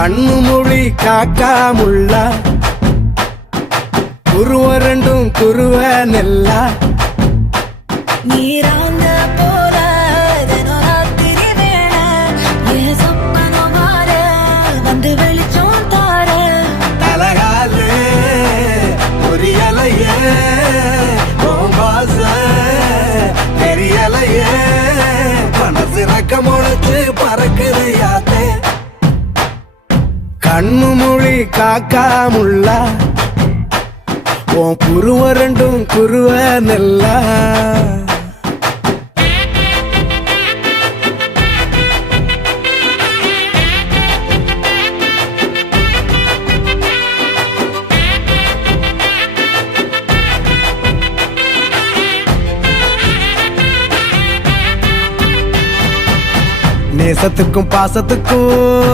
கண்ணு மொழி காக்காமுள்ளா குருவ ரெண்டும் குருவ நெல்லா நீராங்க போல ராத்திரி வேள என் சொப்பனம் மாற வந்து வெளிச்சம் தார தலகாலே பொரியலையே பாச தெரியலையே மனசு ரக்க முளைச்சு பறக்குது யாத்தே கண்ணு மொழி காக்காமுள்ளா உன் குருவ ரெண்டும் குருவ நெல்லா நேசத்துக்கும் பாசத்துக்கும்